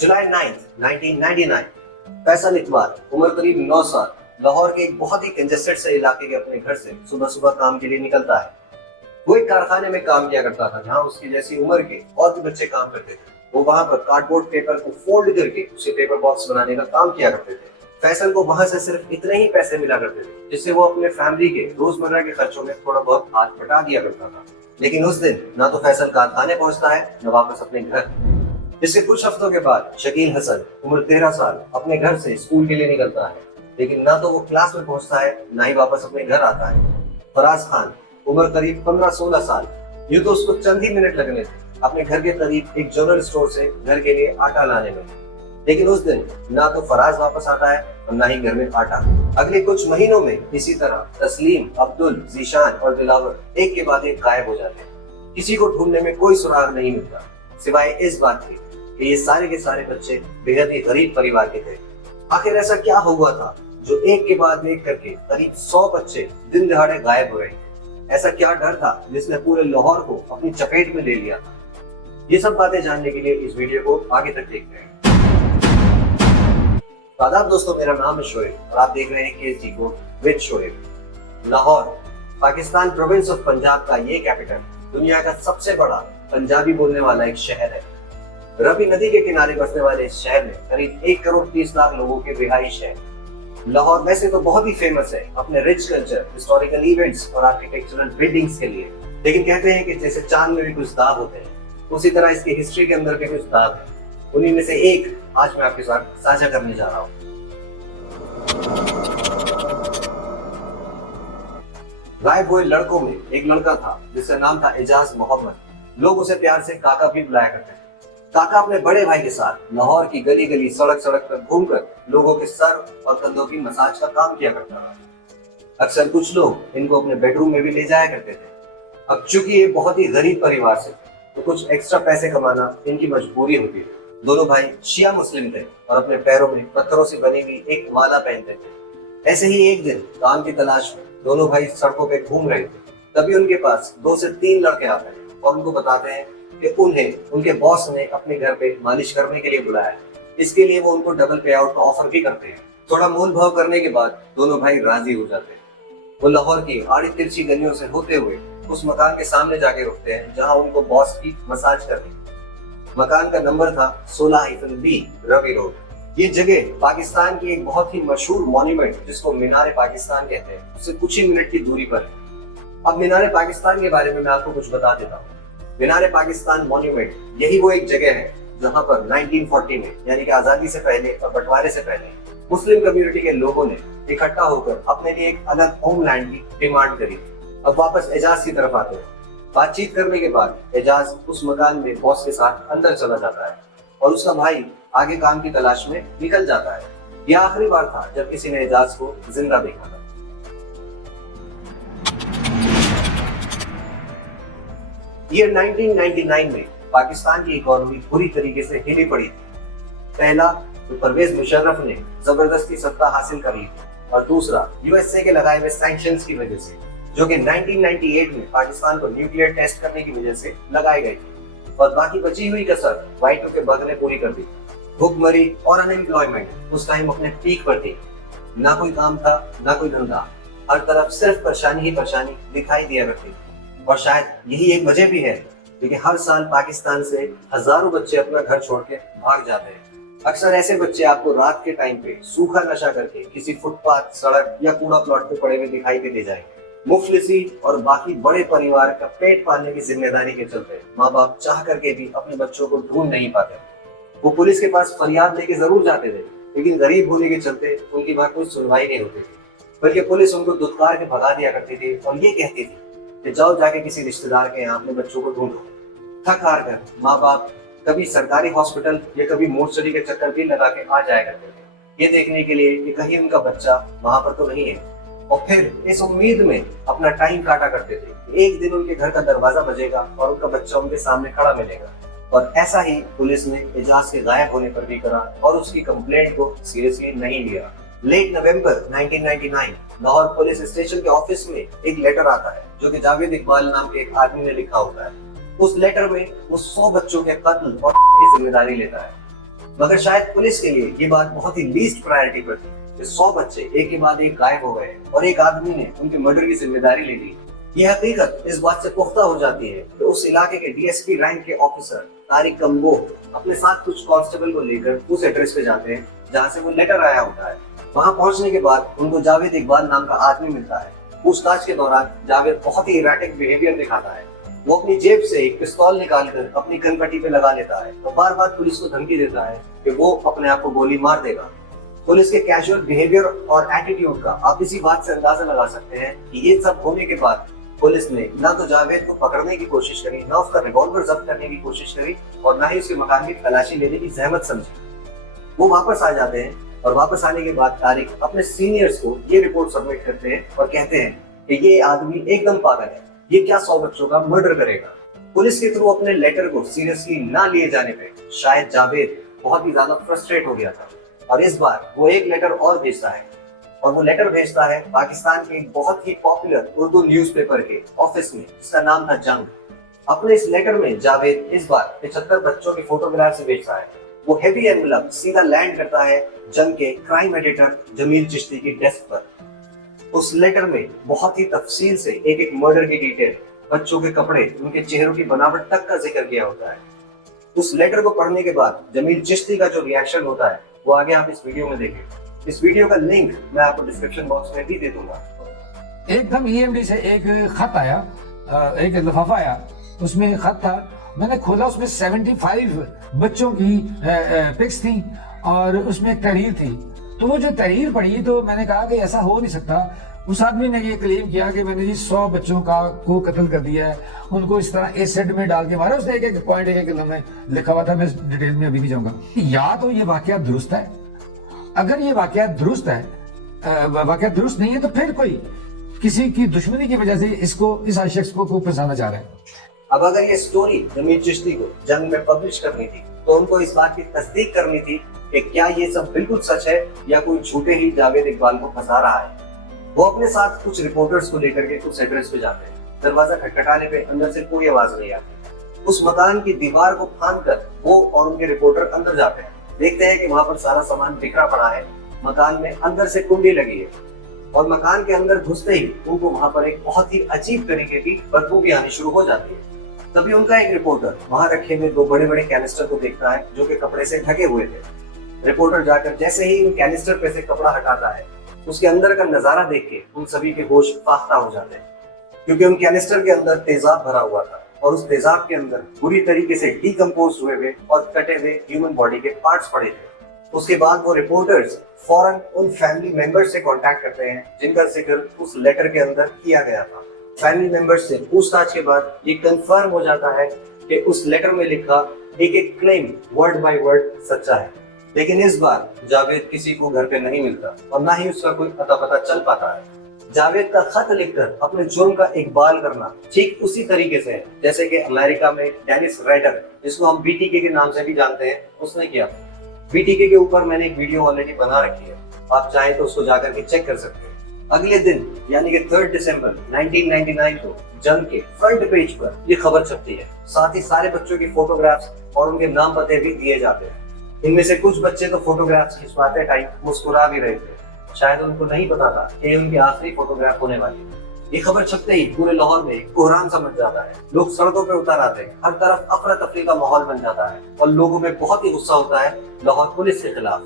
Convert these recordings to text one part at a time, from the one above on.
जुलाई 9, 1999, फैसल इकबाल, उम्र करीब 9 साल, लाहौर के एक बहुत ही कंजेस्टेड से इलाके के अपने घर से सुबह सुबह काम के लिए निकलता है। वो एक कारखाने में काम किया करता था जहाँ उसकी जैसी उम्र के और भी बच्चे काम करते थे। वो वहाँ पर कार्डबोर्ड पेपर को फोल्ड करके उसे पेपर बॉक्स बनाने का काम किया करते थे। फैसल को वहाँ से सिर्फ इतने ही पैसे मिला करते थे जिससे वो अपने फैमिली के रोजमर्रा के खर्चों में थोड़ा बहुत हाथ बटा दिया करता था। लेकिन उस दिन ना तो फैसल कारखाने पहुंचता है न वापस अपने घर। इसके कुछ हफ्तों के बाद शकील हसन, उम्र 13 साल, अपने घर से स्कूल के लिए निकलता है, लेकिन ना तो वो क्लास में पहुंचता है ना ही वापस अपने घर आता है। फराज खान, उम्र करीब 15-16 साल, यूं तो उसको चंद ही मिनट लगने थे अपने घर के करीब एक जनरल स्टोर से घर के लिए आटा लाने में, लेकिन उस दिन ना तो फराज वापस आता है और ना ही घर में आटा। अगले कुछ महीनों में इसी तरह तस्लीम, अब्दुल, जीशान और दिलावर एक के बाद एक गायब हो जाते हैं। किसी को ढूंढने में कोई सुराग नहीं मिलता सिवाय इस बात के कि ये सारे के सारे बच्चे बेहद ही गरीब परिवार के थे। आखिर ऐसा क्या हुआ था जो एक के बाद एक करके करीब 100 बच्चे दिन दहाड़े गायब हो रहे थे? ऐसा क्या डर था जिसने पूरे लाहौर को अपनी चपेट में ले लिया था? ये सब बातें जानने के लिए इस वीडियो को आगे तक देखते हैं। आदाब दोस्तों, मेरा नाम है शोएब और आप देख रहे हैं केएसडी को with Shoaib. Lahore, Pakistan province of Punjab का ये कैपिटल दुनिया का सबसे बड़ा पंजाबी बोलने वाला एक शहर है। रवि नदी के किनारे बसने वाले इस शहर में करीब 1 करोड़ 30 लाख लोगों के रिहाइश है। लाहौर वैसे तो बहुत ही फेमस है अपने रिच कल्चर, हिस्टोरिकल इवेंट्स और आर्किटेक्चरल बिल्डिंग्स के लिए, लेकिन कहते हैं कि जैसे चांद में भी कुछ दाग होते हैं उसी तरह इसकी हिस्ट्री के अंदर भी कुछ दाग है। उन्हीं में से एक आज मैं आपके साथ साझा करने जा रहा हूँ। गायब हुए लड़कों में एक लड़का था जिसका नाम था एजाज मोहम्मद। लोग उसे प्यार से काका भी बुलाया करते थे। काका अपने बड़े भाई के साथ लाहौर की गली गली, सड़क सड़क पर घूमकर लोगों के सर और कंधों की मसाज का काम किया करता था। अक्सर कुछ लोग इनको अपने बेडरूम में भी ले जाया करते थे। अब चूंकि ये बहुत ही गरीब परिवार से थे तो कुछ एक्स्ट्रा पैसे कमाना इनकी मजबूरी होती थी। दोनों भाई शिया मुस्लिम थे और अपने पैरों में पत्थरों से बनी हुई एक माला पहनते थे। ऐसे ही एक दिन काम की तलाश में दोनों भाई सड़कों पे घूम रहे थे, तभी उनके पास 2 से 3 लड़के आते हैं और उनको बताते हैं कि उन्हें उनके बॉस ने अपने घर पे मालिश करने के लिए बुलाया है। इसके लिए वो उनको डबल पे आउट का ऑफर भी करते हैं। थोड़ा मोल भाव करने के बाद दोनों भाई राजी हो जाते हैं। वो लाहौर की आड़ी तिरछी गलियों से होते हुए उस मकान के सामने जाके रुकते हैं जहाँ उनको बॉस की मसाज करनी। मकान का नंबर था 16-B रवि रोड। ये जगह पाकिस्तान की एक बहुत ही मशहूर मॉन्यूमेंट जिसको मीनार पाकिस्तान कहते हैं उससे कुछ ही मिनट की दूरी पर है। अब मीनार पाकिस्तान के बारे में मैं आपको कुछ बता देता हूँ। मीनार पाकिस्तान मॉन्यूमेंट यही वो एक जगह है जहाँ पर 1940 में यानी कि आजादी से पहले और बंटवारे से पहले मुस्लिम कम्युनिटी के लोगों ने इकट्ठा होकर अपने लिए एक अलग होमलैंड की डिमांड करी। अब वापस एजाज की तरफ आते हैं। बातचीत करने के बाद एजाज उस मकान में बॉस के साथ अंदर चला जाता है और उसका भाई आगे काम की तलाश में निकल जाता है। यह आखिरी बार था जब किसी ने एजाज को जिंदा देखा था। ईयर 1999 में पाकिस्तान की इकोनॉमी बुरी तरीके से हिली पड़ी थी। पहला तो परवेज मुशर्रफ ने जबरदस्ती सत्ता हासिल कर ली और दूसरा यूएसए के लगाए हुए सैंक्शंस की वजह से, जो कि 1998 में पाकिस्तान को न्यूक्लियर टेस्ट करने की वजह से लगाई गई थी। और बाकी बची हुई कसर Y2 के बग ने पूरी कर दी। भुखमरी और अनएम्प्लॉयमेंट उस टाइम अपने पीक पर थी। ना कोई काम था ना कोई धंधा, हर तरफ सिर्फ परेशानी ही परेशानी दिखाई दिया करती थी। और शायद यही एक वजह भी है क्योंकि हर साल पाकिस्तान से हजारों बच्चे अपना घर छोड़ के भाग जाते हैं। अक्सर ऐसे बच्चे आपको रात के टाइम पे सूखा नशा करके किसी फुटपाथ, सड़क या कूड़ा प्लॉट पे पड़े हुए दिखाई भी दे जाएंगे। मुफलिसी और बाकी बड़े परिवार का पेट पालने की जिम्मेदारी के चलते माँ बाप चाह करके भी अपने बच्चों को ढूंढ नहीं पाते। वो पुलिस के पास फरियाद लेके जरूर जाते थे, लेकिन गरीब होने के चलते उनकी वहाँ कोई सुनवाई नहीं होती थी, बल्कि पुलिस उनको दुत्कार के भगा दिया करती थी और ये कहती थी कि जाओ जाके किसी रिश्तेदार के यहाँ अपने बच्चों को ढूंढो। थक हार कर माँ बाप कभी सरकारी हॉस्पिटल या कभी मोर्चरी के चक्कर भी लगा के आ जाया करते थे, ये देखने के लिए कि कहीं उनका बच्चा वहां पर तो नहीं है। और फिर इस उम्मीद में अपना टाइम काटा करते थे कि एक दिन उनके घर का दरवाजा बजेगा और उनका बच्चा उनके सामने खड़ा मिलेगा। और ऐसा ही पुलिस ने एजाज के गायब होने पर भी करा और उसकी कंप्लेंट को सीरियसली नहीं लिया। लेट नवंबर 1999 लाहौर पुलिस स्टेशन के ऑफिस में एक लेटर आता है जो कि जावेद इकबाल नाम के एक आदमी ने लिखा होता है। उस लेटर में वो 100 बच्चों के कत्ल और की जिम्मेदारी लेता है। मगर शायद पुलिस के लिए ये बात बहुत ही लीस्ट प्रायोरिटी पर थी कि 100 बच्चे एक के बाद एक गायब हो गए और एक आदमी ने उनके मर्डर की जिम्मेदारी ले ली। यह हकीकत इस बात से पुख्ता हो जाती है कि उस इलाके के डीएसपी रैंक के ऑफिसर तारिक कम्बो अपने साथ कुछ कांस्टेबल को लेकर उस एड्रेस पे जाते हैं जहाँ से वो लेटर आया होता है। वहाँ पहुंचने के बाद उनको जावेद इकबाल नाम का आदमी मिलता है। पूछताछ के दौरान जावेद बहुत ही इराटिक बिहेवियर दिखाता है। वो अपनी जेब से एक पिस्तौल निकालकर अपनी कनपट्टी पे लगा लेता है और बार बार पुलिस को धमकी देता है कि वो अपने आप को गोली मार देगा। पुलिस के कैजुअल बिहेवियर और एटीट्यूड का आप इसी बात से अंदाजा लगा सकते हैं कि ये सब होने के बाद पुलिस ने ना तो जावेद को पकड़ने की कोशिश करी, ना उसका रिवॉल्वर जब्त करने की कोशिश करी और ना ही उसके मकान की तलाशी लेने की जहमत समझी। वो वापस आ जाते हैं और वापस आने के बाद तारिक अपने सीनियर्स को ये रिपोर्ट सबमिट करते हैं और कहते हैं कि ये आदमी एकदम पागल है, ये क्या 100 बच्चों का मर्डर करेगा। पुलिस के थ्रू अपने लेटर को सीरियसली ना लिए जाने पे शायद जावेद बहुत ही ज्यादा फ्रस्ट्रेट हो गया था और इस बार वो एक लेटर और भेजता है और वो लेटर भेजता है पाकिस्तान के एक बहुत ही पॉपुलर उर्दू न्यूज़पेपर के ऑफिस में जिसका नाम था जंग। अपने इस लेटर में जावेद इस बार 75 बच्चों की फोटोग्राफ से भेजता है। वो हेवी एनवेलप सीधा लैंड करता है जंग के क्राइम एडिटर जमील चिश्ती की डेस्क पर। उस लेटर में बहुत ही तफसील से एक एक मर्डर की डिटेल, बच्चों के कपड़े, उनके चेहरों की बनावट तक का जिक्र किया होता है। उस लेटर को पढ़ने के बाद जमील चिश्ती का जो रिएक्शन होता है वो आगे आप इस वीडियो में देखें। इस वीडियो का लिंक मैं आपको डिस्क्रिप्शन बॉक्स में भी दे दूंगा। एकदम ईएमडी से एक खत आया, एक लिफाफा आया, उसमें खत था। मैंने खोला, उसमें 75 बच्चों की पिक्स थी और उसमें एक तहरीर थी। तो वो जो तहरीर पढ़ी तो मैंने कहा कि ऐसा हो नहीं सकता। उस आदमी ने ये क्लेम किया कि मैंने जी 100 बच्चों को कत्ल कर दिया है, उनको इस तरह एसिड में डाल के मारा। उसने एक एक पॉइंट एक में लिखा हुआ था, मैं डिटेल में अभी नहीं जाऊंगा। या तो ये वाकया दुरुस्त है, अगर ये वाकया दुरुस्त है, वाकया दुरुस्त नहीं है तो फिर कोई किसी की दुश्मनी की वजह से इस शख्स को फंसाना चाह रहा है। अब अगर ये स्टोरी जमील चिश्ती को जंग में पब्लिश करनी थी तो उनको इस बात की तस्दीक करनी थी कि क्या ये सब बिल्कुल सच है या कोई झूठे ही जावेद इकबाल को फंसा रहा है। वो अपने साथ कुछ रिपोर्टर्स को लेकर के उस एड्रेस पे जाते हैं। दरवाजा खटखटाने पे अंदर से कोई आवाज नहीं आती। उस मकान की दीवार को फांदकर वो और उनके रिपोर्टर अंदर जाते हैं। देखते हैं कि वहां पर सारा सामान बिखरा पड़ा है, मकान में अंदर से कुंडी लगी है और मकान के अंदर घुसते ही उनको वहां पर एक बहुत ही अजीब तरीके की बदबू भी आनी शुरू हो जाती है। तभी उनका एक रिपोर्टर वहां रखे हुए 2 बड़े-बड़े कैनिस्टर को देखता है जो कि कपड़े से ढके हुए थे। रिपोर्टर जाकर जैसे ही उन कैनिस्टर पे से कपड़ा हटाता है, उसके अंदर का नजारा देख के उन सभी के होश फाख्ता हो जाते हैं, क्योंकि उन कैनिस्टर के अंदर तेजाब भरा हुआ था और उस तेजाब के अंदर बुरी तरीके से डिकम्पोज हुए और कटे हुए ह्यूमन बॉडी के पार्ट्स पड़े थे। उसके बाद वो रिपोर्टर्स फौरन उन फैमिली मेंबर्स से कांटेक्ट करते हैं जिनका जिक्र उस लेटर के अंदर किया गया था। फैमिली मेंबर्स से पूछताछ के बाद ये कंफर्म हो जाता है कि उस लेटर में लिखा एक एक क्लेम वर्ड बाय वर्ड सच्चा है। लेकिन इस बार जावेद किसी को घर पे नहीं मिलता और ना ही उसका कोई अता पता चल पाता है। जावेद का खत लिखकर अपने जुर्म का इकबाल करना ठीक उसी तरीके से है जैसे कि अमेरिका में डेनिस राइडर, जिसको हम बीटीके के नाम से भी जानते हैं, उसने किया। बीटीके के ऊपर मैंने एक वीडियो ऑलरेडी बना रखी है, आप चाहें तो उसको जाकर के चेक कर सकते हैं। अगले दिन यानी कि 3 दिसंबर 1999 को जंग के फ्रंट पेज पर ये खबर छपती है। साथ ही सारे बच्चों की फोटोग्राफ्स और उनके नाम पते भी दिए जाते हैं। इनमें से कुछ बच्चे तो फोटोग्राफ्स खिंचवाते टाइम मुस्कुरा भी रहे थे, शायद उनको नहीं पता था कि उनकी आखिरी फोटोग्राफ होने वाली है। ये खबर छपते ही पूरे लाहौर में कोहराम सा मच जाता है। लोग सड़कों पे उतर आते हैं, हर तरफ अफरा तफरी का माहौल बन जाता है और लोगों में बहुत ही गुस्सा होता है लाहौर पुलिस के खिलाफ।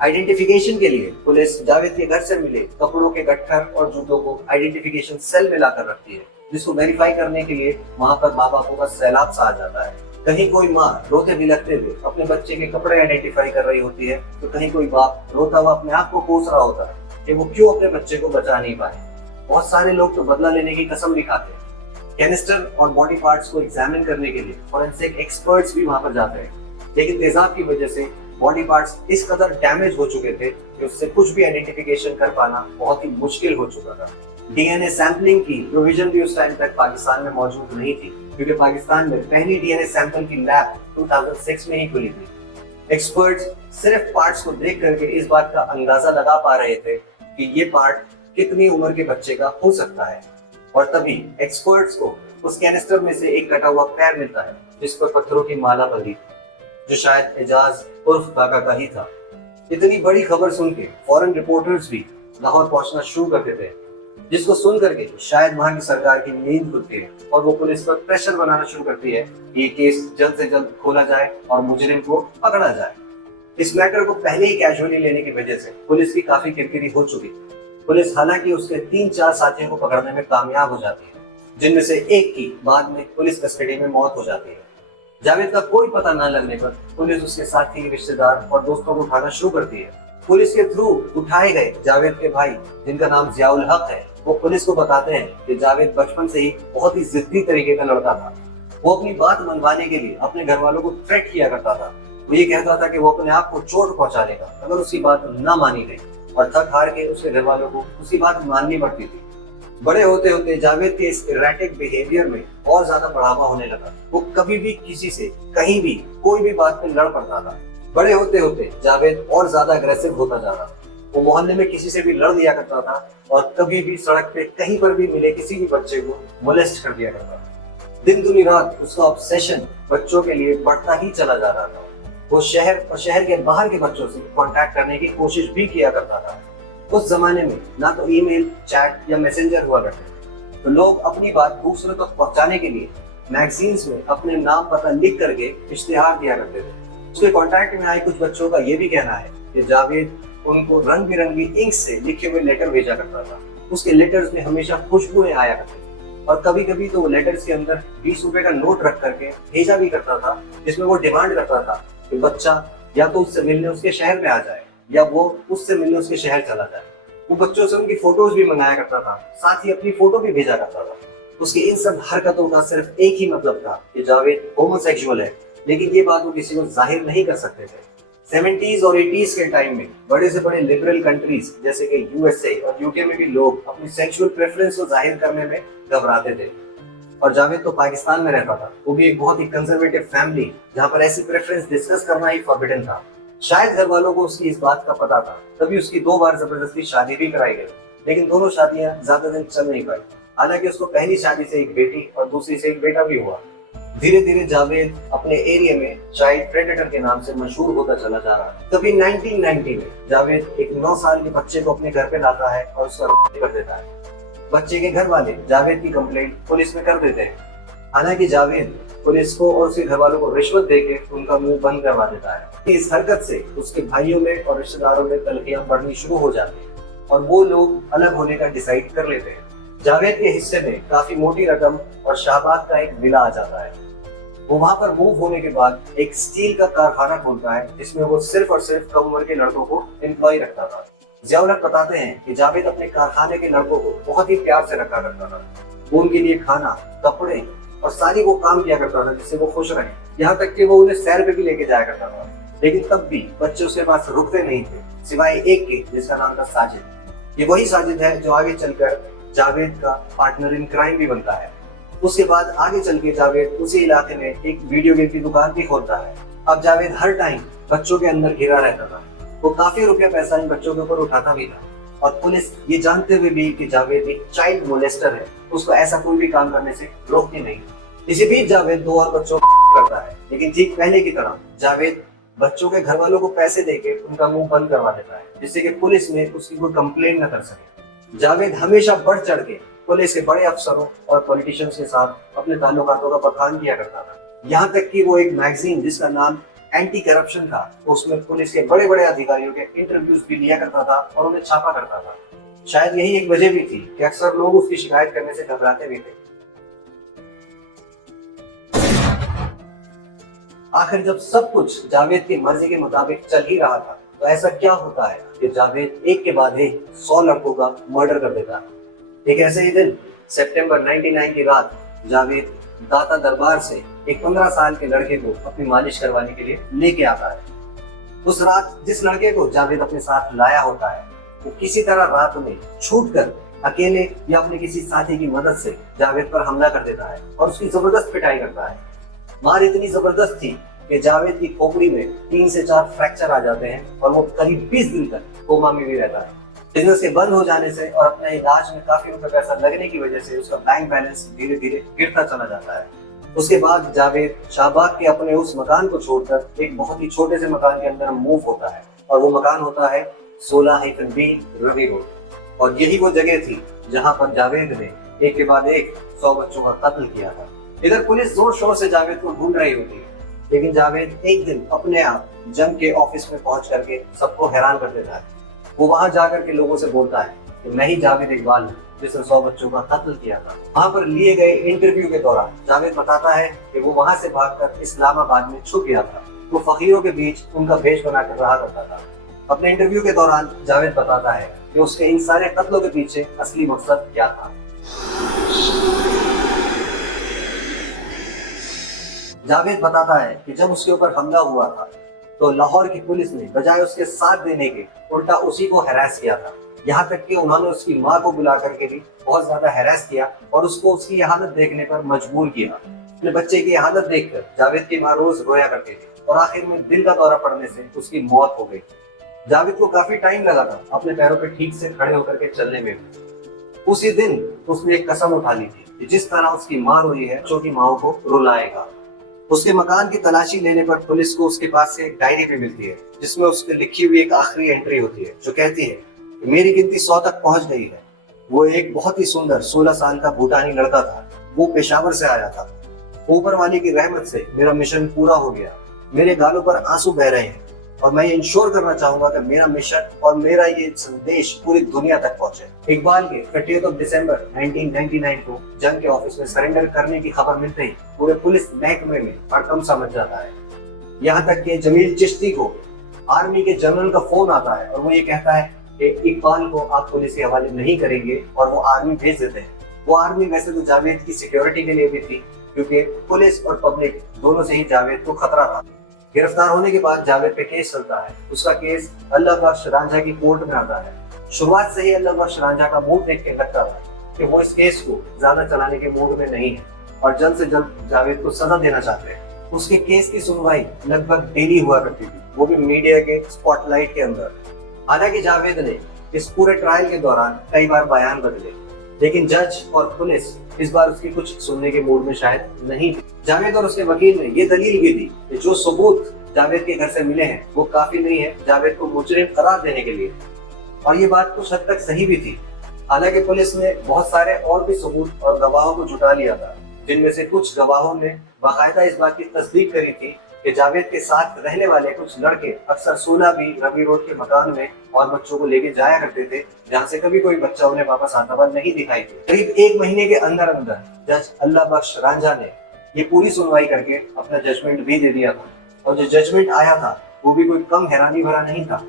आइडेंटिफिकेशन के लिए पुलिस जावेद के घर से मिले कपड़ों के गट्ठर और जूतों को आइडेंटिफिकेशन सेल में लाकर रखती है, जिसको वेरीफाई करने के लिए वहां पर माँ बापों का सैलाब सा आ जाता है। कहीं कोई माँ रोते बिलखते हुए अपने बच्चे के कपड़े आइडेंटिफाई कर रही होती है तो कहीं कोई बाप रोता हुआ अपने आप को कोस रहा होता है कि वो क्यों अपने बच्चे को बचा नहीं पाए। बहुत सारे लोग तो बदला लेने की कसम भी खाते हैं। कैनिस्टर और बॉडी पार्ट्स को एग्जामिन करने के लिए फॉरेंसिक एक्सपर्ट्स भी वहां पर जाते हैं, लेकिन तेजाब की वजह से बॉडी पार्ट्स इस कदर डैमेज हो चुके थे कि उससे कुछ भी आइडेंटिफिकेशन कर पाना बहुत ही मुश्किल हो चुका था। डीएनए सैंपलिंग की प्रोविजन भी उस टाइम तक पाकिस्तान में मौजूद नहीं थी, क्योंकि पाकिस्तान में पहली डीएनए सैंपल की लैब 2006 में ही खुली थी। एक्सपर्ट्स सिर्फ पार्ट्स को देख करके इस बात का अंदाजा लगा पा रहे थे कि ये पार्ट कितनी उम्र के बच्चे का हो सकता है, और तभी एक्सपर्ट्स को उस कैनिस्टर में से एक कटा हुआ पैर मिलता है जिस पर पत्थरों की माला बंधी थी। जो शायद एजाज उर्फ काका का ही था। इतनी बड़ी खबर सुन के फॉरेन रिपोर्टर्स भी लाहौर पहुंचना शुरू कर देते हैं, जिसको सुन करके शायद वहां की सरकार की नींद खुलती है और वो पुलिस पर प्रेशर बनाना शुरू करती है कि ये केस जल्द से जल्द खोला जाए और मुजरिम को पकड़ा जाए। इस मैटर को पहले ही कैजुअली लेने की वजह से पुलिस की काफी किरकिरी हो चुकी थी। पुलिस हालांकि उसके 3-4 साथियों को पकड़ने में कामयाब हो जाती है, जिनमें से एक की बाद में पुलिस कस्टडी में मौत हो जाती है। जावेद का कोई पता न लगने पर पुलिस उसके साथी, रिश्तेदार और दोस्तों को उठाना शुरू करती है। पुलिस के थ्रू उठाए गए जावेद के भाई, जिनका नाम जियाउल हक है, वो पुलिस को बताते हैं कि जावेद बचपन से ही बहुत ही जिद्दी तरीके का लड़का था। वो अपनी बात मनवाने के लिए अपने घर वालों को थ्रेट किया करता था। वो ये कहता था कि वो अपने आप को चोट पहुंचा देगा अगर उसकी बात न मानी गई, और थक हार के उसके घर वालों को उसकी बात माननी पड़ती थी। बड़े होते होते जावेद के इस इरेटिक बिहेवियर में और ज्यादा बढ़ावा होने लगा। वो कभी भी किसी से कहीं भी कोई भी बात पे लड़ पड़ता था। बड़े होते होते जावेद और ज्यादा अग्रेसिव होता जा रहा। वो मोहल्ले में किसी से भी लड़ दिया करता था और कभी भी सड़क पे कहीं पर भी मिले किसी भी बच्चे को मोलेस्ट कर दिया करता था। दिन दुनी रात उसका ऑब्सेशन बच्चों के लिए बढ़ता ही चला जा रहा था। वो शहर और शहर के बाहर के बच्चों से कांटेक्ट करने की कोशिश भी किया करता था। उस जमाने में ना तो ईमेल, चैट या मैसेंजर हुआ करते थे, तो लोग अपनी बात दूसरों तक पहुंचाने के लिए मैगजीन्स में अपने नाम पता लिख करके इश्तिहार दिया करते थे। उसके कांटेक्ट में आए कुछ बच्चों का ये भी कहना है कि जावेद उनको रंग बिरंगी इंक से लिखे हुए लेटर भेजा करता था। उसके लेटर्स में हमेशा खुशबुएं आया करती थी और कभी कभी तो लेटर्स के अंदर 20 रुपए का नोट रख करके भेजा भी करता था, जिसमें वो डिमांड करता था कि बच्चा या तो उससे मिलने उसके शहर में आ जाए या वो उससे मिलने उसके शहर चला जाए। वो बच्चों से उनकी फोटोज भी मंगाया करता था, साथ ही अपनी फोटो भी भेजा करता था। उसकी इन सब हरकतों का सिर्फ एक ही मतलब था कि जावेद होमोसेक्सुअल है, लेकिन ये बात वो किसी को जाहिर नहीं कर सकते थे। 70s और 80s के टाइम में बड़े से बड़े लिबरल कंट्रीज जैसे कि यूएसए और यूके में भी लोग अपनी सेक्सुअल प्रेफरेंस को जाहिर करने में घबराते थे, और जावेद तो पाकिस्तान में रहता था, वो भी एक बहुत ही कंजर्वेटिव फैमिली जहाँ पर ऐसी प्रेफरेंस डिस्कस करना ही फॉरबिडन था। शायद घर वालों को उसकी इस बात का पता था, तभी उसकी 2 बार जबरदस्ती शादी भी कराई गई, लेकिन दोनों शादियां ज्यादा दिन चल नहीं पाई। हालांकि उसको पहली शादी से एक बेटी और दूसरी से एक बेटा भी हुआ। धीरे धीरे जावेद अपने एरिया में चाइल्ड प्रेडेटर के नाम से मशहूर होता चला जा रहा है। तभी 1990 में जावेद एक 9 साल के बच्चे को अपने घर पे लाता है और उसका रेप कर देता है। बच्चे के घर वाले जावेद की कंप्लेंट पुलिस में कर देते हैं। हालांकि जावेद पुलिस को और उसके घर वालों को रिश्वत देके उनका मुंह बंद करवा देता है। इस हरकत से उसके भाइयों में और रिश्तेदारों में तलखियां बढ़नी शुरू हो जाती है और वो लोग अलग होने का डिसाइड कर लेते हैं। जावेद के हिस्से में काफी मोटी रकम और शाहबाद का एक विला आ जाता है। वो वहां पर मूव होने के बाद एक स्टील का कारखाना खोलता है, जिसमें वो सिर्फ और सिर्फ कम उम्र के लड़कों को एम्प्लॉय रखता था। जियाउल हक बताते हैं कि जावेद अपने कारखाने के लड़कों को बहुत ही प्यार से रखा करता था। वो उनके लिए खाना, कपड़े और सारी वो काम किया करता था जिससे वो खुश रहे। यहाँ तक कि वो उन्हें सैर पे भी लेके जाया करता था, लेकिन तब भी बच्चे उसके पास रुकते नहीं थे, सिवाय एक के जिसका नाम था साजिद। ये वही साजिद है जो आगे चलकर जावेद का पार्टनर इन क्राइम भी बनता है। उसके बाद आगे चल के जावेद उसी इलाके में एक वीडियो गेम की दुकान भी खोलता है। अब जावेद हर टाइम बच्चों के अंदर घिरा रहता था। वो काफी रुपया पैसा इन बच्चों के ऊपर उठाता भी था, और पुलिस ये जानते हुए भी कि जावेद एक चाइल्ड मोलेस्टर है, उसको ऐसा कोई भी काम करने से रोकती नहीं। इसी बीच जावेद 2 और बच्चों को करता है, लेकिन ठीक पहले की तरह जावेद बच्चों के घर वालों को पैसे देके उनका मुंह बंद करवा देता है, जिससे कि पुलिस में उसकी कोई कंप्लेंट न कर सके। जावेद हमेशा बढ़ चढ़ के पुलिस के बड़े अफसरों और पॉलिटिशियंस के साथ अपने ताल्लुकातों का बखान किया करता था। यहाँ तक कि वो एक मैगजीन जिसका नाम एंटी करप्शन था, उसमें पुलिस के बड़े बड़े अधिकारियों के इंटरव्यूज भी लिया करता था और उन्हें छापा करता था। शायद यही एक वजह भी थी कि अक्सर लोग उसकी शिकायत करने से घबराते भी थे। आखिर जब सब कुछ जावेद की मर्जी के मुताबिक चल ही रहा था, तो ऐसा क्या होता है कि जावेद एक के बाद एक 100 लड़कों का मर्डर कर देता है। एक ऐसे ही दिन सितंबर 99 की रात जावेद दाता दरबार से एक 15 साल के लड़के को अपनी मालिश करवाने के लिए लेके आता है। उस रात जिस लड़के को जावेद अपने साथ लाया होता है, वो किसी तरह रात में छूटकर अकेले या अपने किसी साथी की मदद से जावेद पर हमला कर देता है और उसकी जबरदस्त पिटाई करता है। मार इतनी जबरदस्त थी कि जावेद की खोपड़ी में 3 से 4 फ्रैक्चर आ जाते हैं और वो करीब 20 दिन तक कोमा में भी रहता है। बिजनेस के बंद हो जाने से और अपने इलाज में काफी रुपए पैसा लगने की वजह से उसका बैंक बैलेंस धीरे धीरे गिरता चला जाता है। उसके बाद जावेद शाहबाग के अपने उस मकान को छोड़कर एक बहुत ही छोटे से मकान के अंदर मूव होता है और वो मकान होता है 16-B रवि रोड। और यही वो जगह थी जहां पर जावेद ने एक के बाद एक 100 बच्चों का कत्ल किया था। इधर पुलिस जोर शोर से जावेद को ढूंढ रही होती है, लेकिन जावेद एक दिन अपने आप जंग के ऑफिस में पहुंच करके सबको हैरान कर देता है। वो वहां जाकर के लोगों से बोलता है कि मैं ही जावेद इकबाल हूँ जिसने 100 बच्चों का कत्ल किया था। वहां पर लिए गए इंटरव्यू के दौरान जावेद बताता है कि वो वहां से भागकर इस्लामाबाद में छुप गया था। वो फकीरों के बीच उनका भेष बनाकर रहा करता था। अपने इंटरव्यू के दौरान जावेद बताता है कि उसके इन सारे कत्लों के पीछे असली मकसद क्या था। जावेद बताता है कि जब उसके ऊपर हमला हुआ था तो लाहौर की पुलिस ने बजाय उसके साथ देने के उल्टा उसी को हैरेस किया था। यहाँ तक कि उन्होंने उसकी माँ को बुला करके भी बहुत ज्यादा हैरेस किया और उसको उसकी हालत देखने पर मजबूर किया। अपने बच्चे की हालत देखकर जावेद की माँ रोज रोया करती थी और आखिर में दिल का दौरा पड़ने से उसकी मौत हो गई। जावेद को काफी टाइम लगा था अपने पैरों पर ठीक से खड़े होकर के चलने में। उसी दिन उसने एक कसम उठा ली थी कि जिस तरह उसकी माँ रोई है छोटी माओ को रुलाएगा। उसके मकान की तलाशी लेने पर पुलिस को उसके पास से एक डायरी भी मिलती है जिसमें उसकी लिखी हुई एक आखिरी एंट्री होती है जो कहती है कि मेरी गिनती 100 तक पहुंच गई है। वो एक बहुत ही सुंदर 16 साल का भूटानी लड़का था। वो पेशावर से आया था। ऊपर वाले की रहमत से मेरा मिशन पूरा हो गया। मेरे गालों पर आंसू बह रहे हैं और मैं ये इंश्योर करना चाहूंगा कि मेरा मिशन और मेरा ये संदेश पूरी दुनिया तक पहुंचे। इकबाल के 30 दिसंबर 1999 को जंग के ऑफिस में सरेंडर करने की खबर मिलते ही पूरे पुलिस महकमे में हड़कंप सा मच जाता है। यहाँ तक कि जमील चिश्ती को आर्मी के जनरल का फोन आता है और वो ये कहता है कि इकबाल को आप पुलिस के हवाले नहीं करेंगे और वो आर्मी भेज देते हैं। वो आर्मी वैसे तो जावेद की सिक्योरिटी के लिए भी थी क्योंकि पुलिस और पब्लिक दोनों से ही जावेद को खतरा था। गिरफ्तार होने के बाद जावेद पे केस चलता है। उसका केस अल्लाह बख्श रांझा की कोर्ट में आता है। शुरुआत से ही अल्लाह बख्श रांझा का मूड देख के लगता था कि वो इस केस को ज्यादा चलाने के मूड में नहीं है और जल्द से जल्द जावेद को सजा देना चाहते हैं। उसके केस की सुनवाई लगभग डेली हुआ करती थी, वो भी मीडिया के स्पॉटलाइट के अंदर। हालांकि जावेद ने इस पूरे ट्रायल के दौरान कई बार बयान बदले, लेकिन जज और पुलिस इस बार उसकी कुछ सुनने के मूड में शायद नहीं थी। जावेद और उसके वकील ने ये दलील भी दी कि जो सबूत जावेद के घर से मिले हैं वो काफी नहीं है जावेद को मुजरिम करार देने के लिए, और ये बात कुछ हद तक सही भी थी। हालांकि पुलिस ने बहुत सारे और भी सबूत और गवाहों को जुटा लिया था, जिनमें से कुछ गवाहों ने बाकायदा इस बात की तस्दीक करी थी कि जावेद के साथ रहने वाले कुछ लड़के अक्सर 16B रवि रोड के मकान में और बच्चों को लेके जाया करते थे, जहाँ से कभी कोई बच्चा उन्हें वापस आता हुआ नहीं दिखाई दिया। करीब 1 महीने के अंदर अंदर जज अल्लाह बख्श रांझा ने ये पूरी सुनवाई करके अपना जजमेंट भी दे दिया था, और जो जजमेंट आया था वो भी कोई कम हैरानी भरा नहीं था।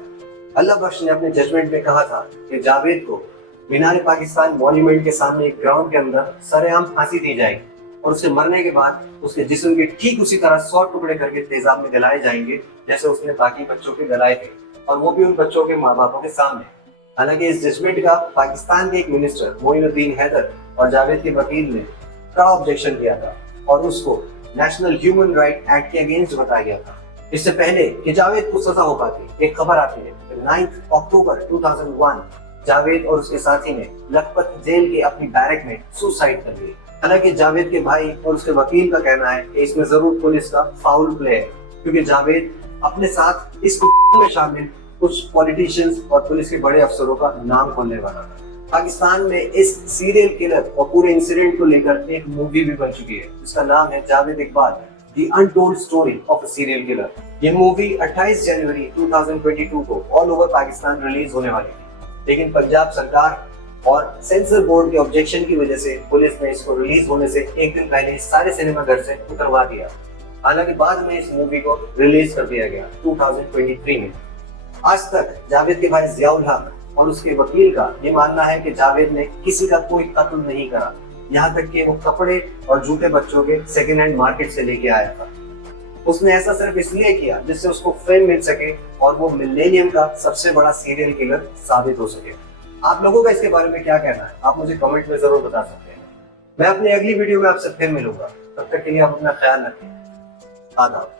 अल्लाह बख्श ने अपने जजमेंट में कहा था कि जावेद को मीनार पाकिस्तान मॉन्यूमेंट के सामने एक ग्राउंड के अंदर सरेआम फांसी दी जाएगी और उसके मरने के बाद उसके जिस्म के ठीक उसी तरह 100 टुकड़े करके तेजाब में गलाए जाएंगे जैसे उसने बाकी बच्चों के गलाए थे, और वो भी उन बच्चों के माँ बापों के सामने। हालांकि इस जजमेंट का पाकिस्तान के एक मिनिस्टर मोइनुद्दीन हैदर और जावेद के वकील ने कड़ा ऑब्जेक्शन किया था और उसको नेशनल ह्यूमन राइट एक्ट के अगेंस्ट बताया गया था। इससे पहले कि जावेद को सजा हो पाती, एक खबर आती है 9 अक्टूबर 2001 जावेद और उसके साथी ने लखपत जेल के अपनी बैरक में सुसाइड कर ली। हालांकि जावेद के भाई और उसके वकील का कहना है कि इसमें जरूर पुलिस का फाउल प्ले है, क्योंकि जावेद अपने साथ इस में शामिल कुछ पॉलिटिशियंस और पुलिस के बड़े अफसरों का नाम खोलने वाला था। पाकिस्तान में इस सीरियल किलर और पूरे इंसिडेंट को लेकर एक मूवी भी बन चुकी है जिसका नाम है Javed Iqbal the untold story of a serial killer. ये मूवी 28 जनवरी 2022 को ऑल ओवर पाकिस्तान रिलीज होने वाली थी, लेकिन पंजाब सरकार और सेंसर बोर्ड के ऑब्जेक्शन की वजह से पुलिस ने इसको रिलीज होने से एक दिन पहले सारे सिनेमा घर से उतरवा दिया। हालांकि बाद में इस मूवी को रिलीज कर दिया गया 2023 में। आज तक जावेद के भाई जियाउल हक और उसके वकील का ये मानना है कि जावेद ने किसी का कोई कत्ल नहीं करा, यहाँ तक कि वो कपड़े और जूते बच्चों के सेकेंड हैंड मार्केट से लेके आया था। उसने ऐसा सिर्फ इसलिए किया जिससे उसको फेम मिल सके और वो मिलेनियम का सबसे बड़ा सीरियल किलर साबित हो सके। आप लोगों का इसके बारे में क्या कहना है, आप मुझे कमेंट में जरूर बता सकते हैं। मैं अपनी अगली वीडियो में आपसे फिर मिलूंगा, तब तक के लिए आप अपना ख्याल रखें। आदाब।